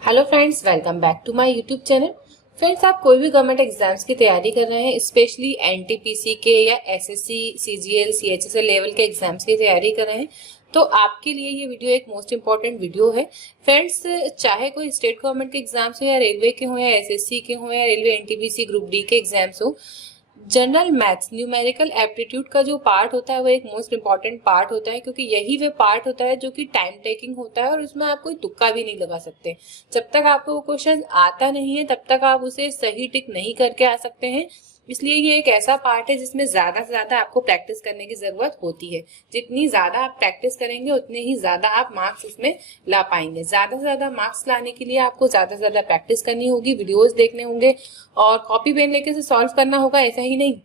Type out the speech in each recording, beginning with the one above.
Hello friends, welcome back to my YouTube channel. Friends, आप कोई भी गवर्नमेंट एग्जाम्स की तैयारी कर रहे हैं, स्पेशली एनटीपीसी के या एसएससी, सीजीएल, सीएचएसएल लेवल के एग्जाम्स की तैयारी कर रहे हैं, तो आपके लिए ये वीडियो एक मोस्ट इंपॉर्टेंट वीडियो है। फ्रेंड्स, चाहे कोई स्टेट गवर्नमेंट के एग्जाम्स हो या रेलवे के हो या एसएससी के हो या रेलवे एनटीपीसी ग्रुप डी के एग्जाम्स हो, जनरल मैथ्स न्यूमेरिकल एप्टीट्यूड का जो पार्ट होता है वो एक मोस्ट इंपॉर्टेंट पार्ट होता है, क्योंकि यही वो पार्ट होता है जो कि टाइम टेकिंग होता है और उसमें आप कोई तुक्का भी नहीं लगा सकते। जब तक आपको वो क्वेश्चन आता नहीं है तब तक आप उसे सही टिक नहीं करके आ सकते हैं। इसलिए ये एक ऐसा पार्ट है जिसमें ज्यादा से ज्यादा आपको प्रैक्टिस करने की जरूरत होती है। जितनी ज्यादा आप प्रैक्टिस करेंगे उतने ही ज्यादा आप मार्क्स इसमें ला पाएंगे। ज्यादा से ज्यादा मार्क्स लाने के लिए आपको ज्यादा से ज्यादा प्रैक्टिस करनी होगी, वीडियोस देखने होंगे और कॉपी पेन लेके से सॉल्व करना होगा। ऐसा ही नहीं,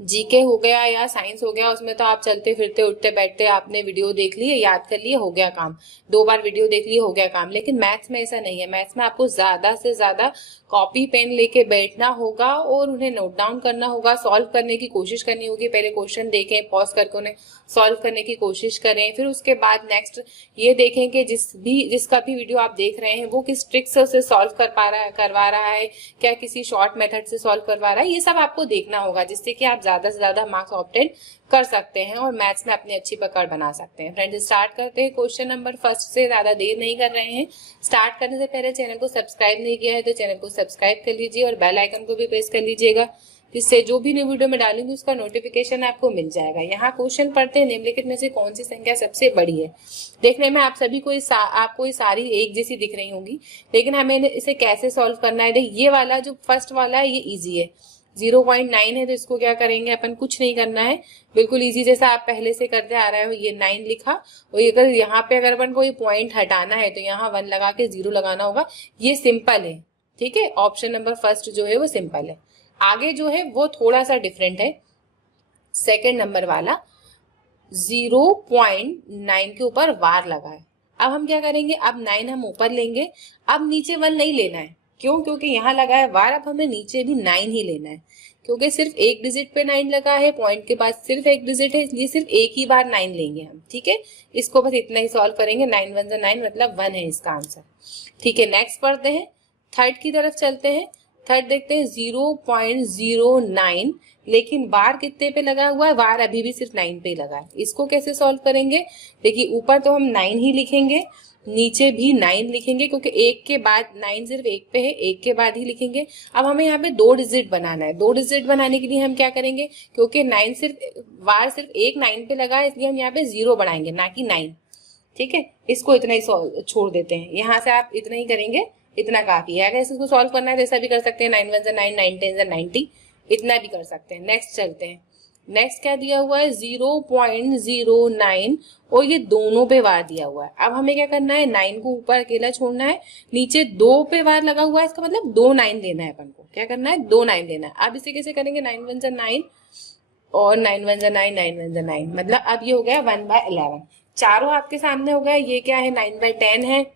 जीके हो गया या साइंस हो गया, उसमें तो आप चलते फिरते उठते बैठते आपने वीडियो देख लिए, याद कर लिए, हो गया काम। 2 बार वीडियो देख लिए, हो गया काम। लेकिन मैथ्स में ऐसा नहीं है। मैथ्स में आपको ज्यादा से ज्यादा कॉपी पेन लेके बैठना होगा और उन्हें नोट डाउन करना होगा, सॉल्व करने की कोशिश करनी होगी। पहले क्वेश्चन देखें, पॉज करके उन्हें सॉल्व करने की कोशिश करें, फिर उसके बाद नेक्स्ट ये देखें कि जिसका भी वीडियो आप देख रहे हैं वो किस ट्रिक से उसे सॉल्व करवा रहा है, क्या किसी शॉर्ट मेथड से सॉल्व करवा रहा है। ये सब आपको देखना होगा, जिससे कि आप ज्यादा से ज्यादा मार्क्स ऑब्टेन कर सकते हैं और मैथ्स में अपनी अच्छी पकड़ बना सकते हैं। फ्रेंड्स, स्टार्ट करते हैं क्वेश्चन नंबर फर्स्ट से। ज्यादा देर नहीं कर रहे हैं। स्टार्ट करने से पहले चैनल को सब्सक्राइब नहीं किया है तो चैनल को सब्सक्राइब कर लीजिए और बेल आइकन को भी प्रेस कर लीजिएगा, जिससे जो भी न्यू वीडियो में डालूंगी उसका नोटिफिकेशन आपको मिल जाएगा। यहाँ क्वेश्चन पढ़ते हैं, निम्नलिखित में से कौन सी संख्या सबसे बड़ी है। देखने में आप सभी को आपको ये सारी एक जैसी दिख रही होंगी, लेकिन हमें इसे कैसे सॉल्व करना है। ये वाला जो फर्स्ट वाला है ये इजी है, 0.9 है, तो इसको क्या करेंगे अपन, कुछ नहीं करना है, बिल्कुल इजी जैसा आप पहले से करते आ रहे हो। ये 9 लिखा और अगर यहाँ पे अगर अपन कोई पॉइंट हटाना है तो यहाँ 1 लगा के 0 लगाना होगा। ये सिंपल है, ठीक है। ऑप्शन नंबर फर्स्ट जो है वो सिंपल है। आगे जो है वो थोड़ा सा डिफरेंट है। सेकेंड नंबर वाला 0.9 के ऊपर वार लगा है। अब हम क्या करेंगे, अब 9 हम ऊपर लेंगे, अब नीचे 1 नहीं लेना है। क्यों? क्योंकि यहाँ लगा है वार, अब हमें नीचे भी 9 ही लेना है, क्योंकि सिर्फ एक डिजिट पे 9 लगा है, पॉइंट के बाद सिर्फ एक डिजिट है, इसलिए सिर्फ एक ही बार 9 लेंगे हम, ठीक है। इसको बस इतना ही सॉल्व करेंगे। 9 1 जा 9 मतलब 1 है इसका आंसर, ठीक है। नेक्स्ट पढ़ते हैं, थर्ड की तरफ चलते हैं। थर्ड देखते हैं 0.09, लेकिन बार कितने पे लगा हुआ है, बार अभी भी सिर्फ 9 पे लगा है। इसको कैसे सॉल्व करेंगे, देखिए ऊपर तो हम 9 ही लिखेंगे, नीचे भी 9 लिखेंगे, क्योंकि एक के बाद 9 सिर्फ एक पे है, एक के बाद ही लिखेंगे। अब हमें यहाँ पे 2 डिजिट बनाना है। 2 डिजिट बनाने के लिए हम क्या करेंगे, क्योंकि 9 सिर्फ बार सिर्फ एक 9 पे लगा है, इसलिए हम यहाँ पे 0 बनाएंगे, ना कि 9, ठीक है। इसको इतना ही छोड़ देते हैं। यहाँ से आप इतना ही करेंगे, इतना काफी है। अगर इसको सॉल्व करना है तो ऐसा भी कर सकते हैं, 9 1 जा 9, 9 10 जा 90, इतना भी कर सकते हैं। नेक्स्ट चलते हैं। नेक्स्ट क्या दिया हुआ है, 0.09 और ये दोनों पे वार दिया हुआ है। अब हमें क्या करना है, 9 को ऊपर अकेला छोड़ना है, नीचे 2 पे वार लगा हुआ है, इसका मतलब 2 9 लेना है। अपन को क्या करना है, 2 9 लेना है। अब इसे कैसे करेंगे, 9 1 जा 9 और 9 1 जा 9, 9 1 जा 9, मतलब अब ये हो गया 1/11। चारों आपके सामने हो गया। ये क्या है, 9/10 है,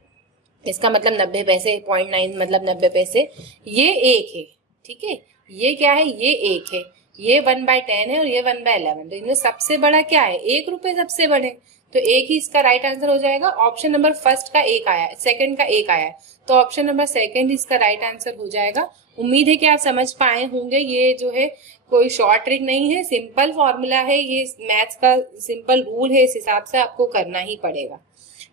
इसका मतलब 90 पैसे, 0.9 मतलब 90 पैसे। ये 1 है, ठीक है। ये क्या है, ये 1 है, ये 1/10 है और ये 1/11। तो इनमें सबसे बड़ा क्या है, 1 रुपए सबसे बड़े, तो 1 ही इसका राइट आंसर हो जाएगा। ऑप्शन नंबर फर्स्ट का 1 आया, सेकंड का 1 आया, तो ऑप्शन नंबर सेकंड इसका राइट आंसर हो जाएगा। उम्मीद है कि आप समझ पाए होंगे। ये जो है कोई शॉर्ट ट्रिक नहीं है, सिंपल फॉर्मूला है, ये मैथ्स का सिंपल रूल है, इस हिसाब से आपको करना ही पड़ेगा।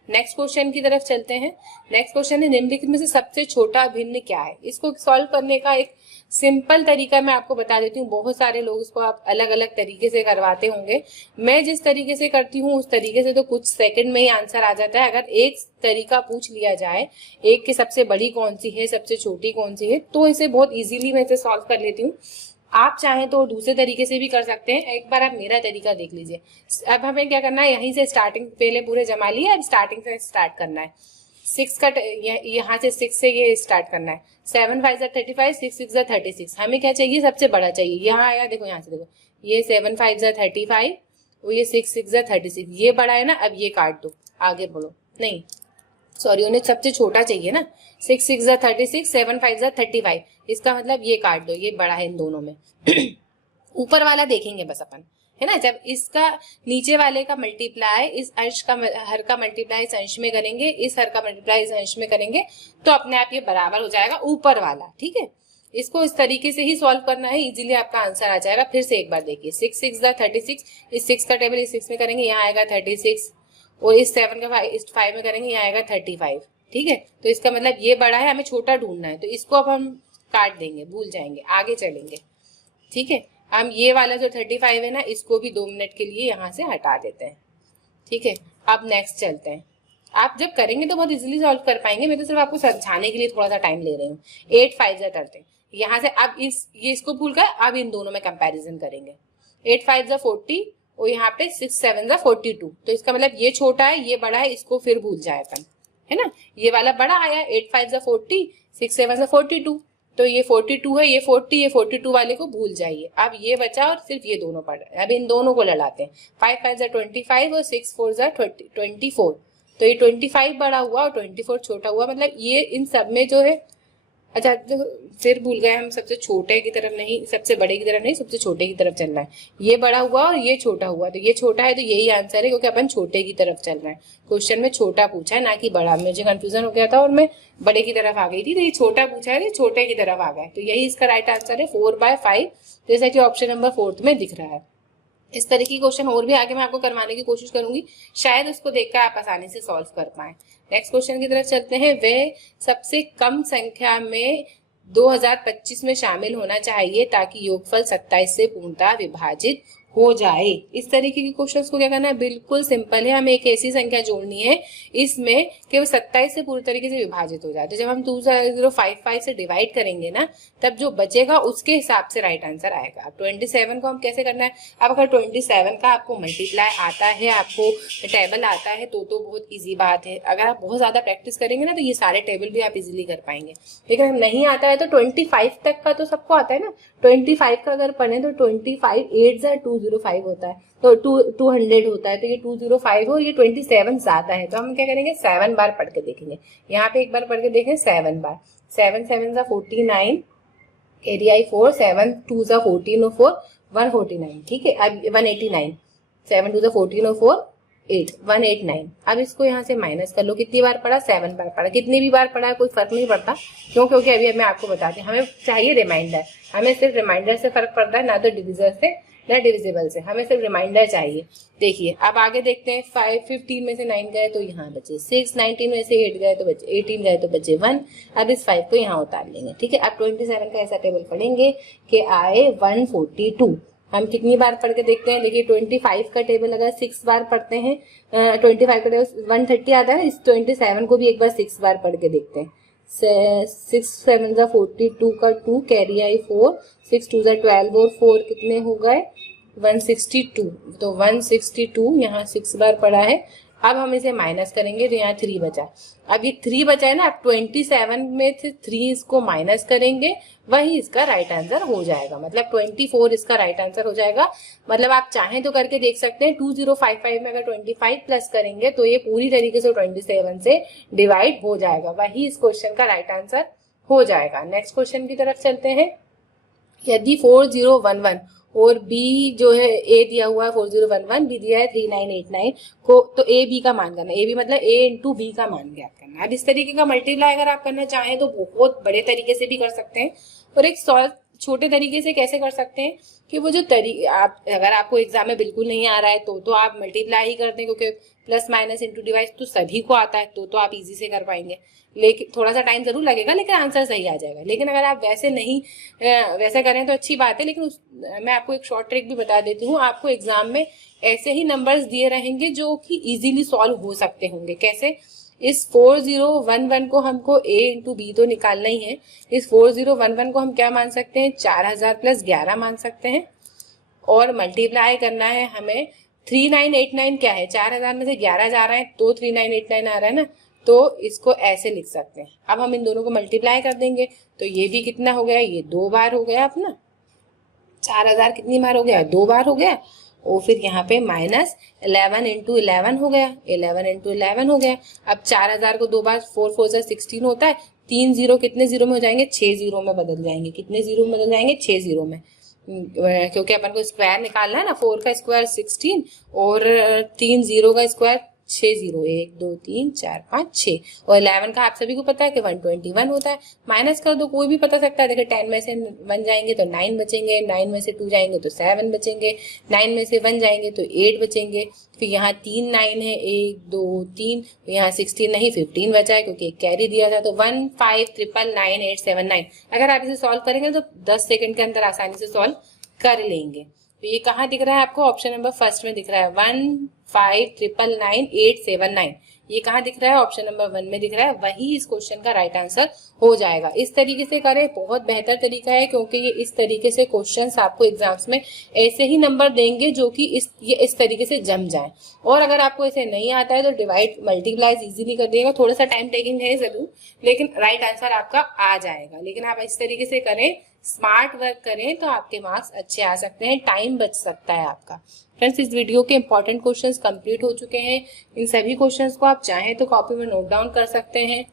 नेक्स्ट क्वेश्चन की तरफ चलते हैं। नेक्स्ट क्वेश्चन है, निम्नलिखित में से सबसे छोटा भिन्न क्या है। इसको सॉल्व करने का एक सिंपल तरीका मैं आपको बता देती हूँ। बहुत सारे लोग इसको आप अलग अलग तरीके से करवाते होंगे। मैं जिस तरीके से करती हूँ उस तरीके से तो कुछ सेकंड में ही आंसर आ जाता है। अगर एक तरीका पूछ लिया जाए, एक की सबसे बड़ी कौन सी है, सबसे छोटी कौन सी है, तो इसे बहुत इजीली मैं इसे सॉल्व कर लेती हूँ। आप चाहें तो दूसरे तरीके से भी कर सकते हैं। एक बार आप मेरा तरीका देख लीजिए। अब हमें क्या करना है, यहीं से स्टार्टिंग पहले पूरे जमा लिए, अब स्टार्टिंग से स्टार्ट करना है। 6 का यहाँ से 6 से ये स्टार्ट करना है। 7 5 जा 35, 6 6 जा 36। हमें क्या चाहिए, सबसे बड़ा चाहिए। यहाँ आया, देखो यहाँ से देखो, ये 7 5 जा 35 और ये 6 6 जा 36, ये बड़ा है ना। अब ये काट दो, आगे बढ़ो, नहीं सॉरी, उन्हें सबसे छोटा चाहिए ना। 6 6 जा 36, 7 5 जा 35, इसका मतलब ये काट दो, ये बड़ा है इन दोनों में। ऊपर वाला देखेंगे बस अपन, है ना। जब इसका नीचे वाले का मल्टीप्लाई इस अंश का हर का मल्टीप्लाई इस अंश में करेंगे, इस हर का मल्टीप्लाई इस अंश में करेंगे, तो अपने आप ये बराबर हो जाएगा ऊपर वाला। ठीक है, इसको इस तरीके से ही सॉल्व करना है, इजीली आपका आंसर आ जाएगा। फिर से एक बार देखिए, 6 6 36, इस 6 का टेबल इस 6 में करेंगे, यहाँ आएगा 36, और इस 7 का इस 5 में करेंगे, यहाँ आएगा 35। ठीक है, तो इसका मतलब ये बड़ा है, हमें छोटा ढूंढना है, तो इसको अब हम काट देंगे, भूल जाएंगे, आगे चलेंगे। ठीक है, हम ये वाला जो 35 है ना, इसको भी 2 मिनट के लिए यहाँ से हटा देते हैं। ठीक है, अब नेक्स्ट चलते हैं। आप जब करेंगे तो बहुत इजीली सॉल्व कर पाएंगे, मैं तो सिर्फ आपको समझाने के लिए थोड़ा सा टाइम ले रही हूँ। 8 5 जा 30, यहाँ से अब ये इसको भूल कर अब इन दोनों में कंपैरिजन करेंगे। 8 5 जा 40 और यहाँ पे 6 7 जा 42, तो इसका मतलब ये छोटा है, ये बड़ा है, इसको फिर भूल जाए अपन, है ना। ये वाला बड़ा आया, 8 5 जा 40, 6 7 जा 42, तो ये 42 है, ये 40, ये 42 वाले को भूल जाइए। अब ये बचा और सिर्फ ये दोनों पड़ रहे हैं, अब इन दोनों को लड़ाते हैं। 5 5 जा 25 और 6 4 जा 24, तो ये 25 बड़ा हुआ और 24 छोटा हुआ, मतलब ये इन सब में जो है, अच्छा तो फिर भूल गए हम, सबसे छोटे की तरफ नहीं, सबसे बड़े की तरफ नहीं, सबसे छोटे की तरफ चलना है। ये बड़ा हुआ और ये छोटा हुआ, तो ये छोटा है, तो यही आंसर है, क्योंकि अपन छोटे की तरफ चल रहे हैं। क्वेश्चन में छोटा पूछा है, ना कि बड़ा। मुझे कंफ्यूजन हो गया था और मैं बड़े की तरफ आ गई थी, तो ये छोटा पूछा है, तो छोटे की तरफ आ गए, तो यही इसका राइट आंसर है 4/5, जैसा कि ऑप्शन नंबर 4 में दिख रहा है। इस तरह की क्वेश्चन और भी आगे मैं आपको करवाने की कोशिश करूंगी, शायद उसको देखकर आप आसानी से सॉल्व कर पाए। नेक्स्ट क्वेश्चन की तरफ चलते हैं। वह सबसे कम संख्या में 2025 में शामिल होना चाहिए ताकि योगफल 27 से पूर्णतः विभाजित हो जाए। इस तरीके के क्वेश्चंस को क्या करना है, बिल्कुल सिंपल है, हमें एक ऐसी संख्या जोड़नी है इसमें कि वो 27 से पूरी तरीके से विभाजित हो जाए। तो जब हम 2055 से डिवाइड करेंगे ना, तब जो बचेगा उसके हिसाब से राइट आंसर आएगा। अब 27 को हम कैसे करना है, अब अगर 27 का आपको मल्टीप्लाई आता है, आपको टेबल आता है, तो बहुत ईजी बात है। अगर आप बहुत ज्यादा प्रैक्टिस करेंगे ना, तो ये सारे टेबल भी आप इजीली कर पाएंगे। लेकिन नहीं आता है तो 25 तक का तो सबको आता है ना, 25 का अगर पढ़े तो 25 8 जा 205 होता है, तो 200 होता है, तो ये 205 और ये 27 ज्यादा है, तो हम क्या करेंगे 7 बार पढ़ के देखेंगे। यहाँ पे एक बार पढ़ के देखें 7 बार, 7 7 जा 49, कैरी आई 4, 7 2 जा 14 और 4 149। ठीक है, अब 189, 7 2 जा 14 और 4 8 189। अब इसको यहाँ से माइनस कर लो, कितनी बार पढ़ा, 7 बार पढ़ा। कितनी भी बार पढ़ा है कोई फर्क नहीं पड़ता, क्यों, क्योंकि अभी मैं आपको बताती हूँ, हमें चाहिए रिमाइंडर, हमें सिर्फ रिमाइंडर से फर्क पड़ता है, ना तो डिविजर से ना डिविजिबल से, हमें सिर्फ रिमाइंडर चाहिए। देखिए अब आगे देखते हैं। 5 15 में से 9 गए तो यहाँ बचे 6, 19 में से 8 गए तो बचे 18 गए तो बचे 1। अब इस 5 को यहाँ उतार लेंगे। ठीक है, अब 27 का ऐसा टेबल पढ़ेंगे कि आए 142। हम कितनी बार पढ़ के देखते हैं, देखिए 25 का टेबल अगर 6 बार पढ़ते हैं, 25 का टेबल 130 आता है, इस 27 को भी एक बार 6 बार पढ़ के देखते हैं। 6 7 जा 42 का 2, कैरी आई 4, 6 2 जा 12 और 4 कितने हो गए 162। तो 162 यहाँ 6 बार पड़ा है। अब हम इसे माइनस करेंगे तो यहाँ 3 बचा। अब ये 3 बचा है ना, अब 27 में से 3 इसको माइनस करेंगे, वही इसका राइट आंसर हो जाएगा, मतलब 24 इसका राइट आंसर हो जाएगा। मतलब आप चाहें तो करके देख सकते हैं। 2055 में अगर 25 प्लस करेंगे तो ये पूरी तरीके से 27 से डिवाइड हो जाएगा, वही इस क्वेश्चन का राइट आंसर हो जाएगा। नेक्स्ट क्वेश्चन की तरफ चलते हैं। यदि 4011 और बी जो है ए दिया हुआ है 4011, बी दिया है 3989 को, तो ए बी का मान करना, ए बी मतलब ए इंटू बी का मान ज्ञात करना। अब इस तरीके का मल्टीप्लाई अगर आप करना चाहें तो बहुत बड़े तरीके से भी कर सकते हैं, और एक छोटे तरीके से कैसे कर सकते हैं कि वो जो आप अगर आपको एग्जाम में बिल्कुल नहीं आ रहा है तो आप मल्टीप्लाई ही कर दें, क्योंकि प्लस माइनस इंटू डिवाइड तो सभी को आता है, तो आप इजी से कर पाएंगे। लेकिन थोड़ा सा टाइम जरूर लगेगा, लेकिन आंसर सही आ जाएगा। लेकिन अगर आप वैसे नहीं वैसे करें तो अच्छी बात है, लेकिन मैं आपको एक शॉर्ट ट्रिक भी बता देती हूँ। आपको एग्जाम में ऐसे ही नंबर्स दिए रहेंगे जो कि इजीली सॉल्व हो सकते होंगे। कैसे, इस 4011 को हमको a इंटू बी तो निकालना ही है। इस 4011 को हम क्या मान सकते हैं, 4000 प्लस 11 मान सकते हैं, और मल्टीप्लाई करना है हमें 3989 क्या है, 4000 में से 11 जा रहा है तो 3989 आ रहा है ना, तो इसको ऐसे लिख सकते हैं। अब हम इन दोनों को मल्टीप्लाई कर देंगे तो ये भी कितना हो गया, ये 2 बार हो गया अपना। 4000 कितनी बार हो गया, 2 बार हो गया, और फिर यहाँ पे माइनस 11 इंटू 11 हो गया, 11 इंटू 11 हो गया। अब 4000 को 2 बार 4 4 से 16 होता है, 3 जीरो कितने जीरो में हो जाएंगे, 6 जीरो में बदल जाएंगे। कितने जीरो में बदल जाएंगे, 6 जीरो में। क्योंकि अपन को स्क्वायर निकालना है ना, 4 का स्क्वायर 16 और 3 0 का स्क्वायर 6 0, 1 2 3 4 5 6 और 11 का आप सभी को पता है कि 121 होता है। माइनस कर दो, कोई भी पता सकता है। देखिए 10 में से 1 जाएंगे तो 9 बचेंगे, 9 में से 2 जाएंगे तो 7 बचेंगे, 9 में से 1 जाएंगे तो 8 बचेंगे। फिर यहाँ 3 9 है, 1 2 3, यहाँ 16 नहीं 15 बचा है क्योंकि एक कैरी दिया था। तो 1 5 9 9 8 7 9, अगर आप इसे सॉल्व करेंगे तो 10 सेकंड के अंदर आसानी से सॉल्व कर लेंगे। तो ये कहाँ दिख रहा है आपको? ऑप्शन नंबर फर्स्ट में दिख रहा है 1 5 9 9 8 7 9। ये कहाँ दिख रहा है? ऑप्शन नंबर 1 में दिख रहा है। वही इस क्वेश्चन का राइट आंसर हो जाएगा। इस तरीके से करें, बहुत बेहतर तरीका है, क्योंकि ये इस तरीके से क्वेश्चंस आपको एग्जाम्स में ऐसे ही नंबर देंगे जो कि ये इस तरीके से जम जाए। और अगर आपको ऐसे नहीं आता है तो डिवाइड मल्टीप्लाइज इजीली कर दिएगा। थोड़ा सा टाइम टेकिंग है जरूर, लेकिन राइट आंसर आपका आ जाएगा। लेकिन आप इस तरीके से करें, स्मार्ट वर्क करें, तो आपके मार्क्स अच्छे आ सकते हैं, टाइम बच सकता है आपका। फ्रेंड्स, इस वीडियो के इंपॉर्टेंट क्वेश्चंस कंप्लीट हो चुके हैं। इन सभी क्वेश्चंस को आप चाहें तो कॉपी में नोट डाउन कर सकते हैं।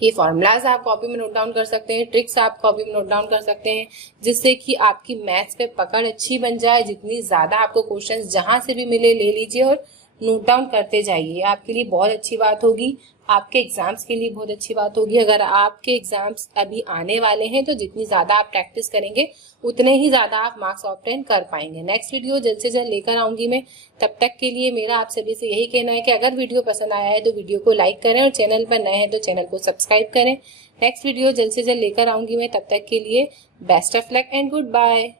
ये फॉर्मूलाज आप कॉपी में नोट डाउन कर सकते हैं, ट्रिक्स आप कॉपी में नोट डाउन कर सकते हैं, जिससे कि आपकी मैथ्स पे पकड़ अच्छी बन जाए। जितनी ज्यादा आपको क्वेश्चंस जहां से भी मिले ले लीजिए और नोट डाउन करते जाइए। आपके लिए बहुत अच्छी बात होगी, आपके एग्जाम्स के लिए बहुत अच्छी बात होगी। अगर आपके एग्जाम्स अभी आने वाले हैं तो जितनी ज्यादा आप प्रैक्टिस करेंगे उतने ही ज्यादा आप मार्क्स ऑब्टेन कर पाएंगे। नेक्स्ट वीडियो जल्द से जल्द लेकर आऊंगी मैं। तब तक के लिए मेरा आप सभी से यही कहना है कि अगर वीडियो पसंद आया है तो वीडियो को लाइक करें और चैनल पर नए हैं तो चैनल को सब्सक्राइब करें। नेक्स्ट वीडियो जल्द से जल्द लेकर आऊंगी मैं। तब तक के लिए best of luck and good bye.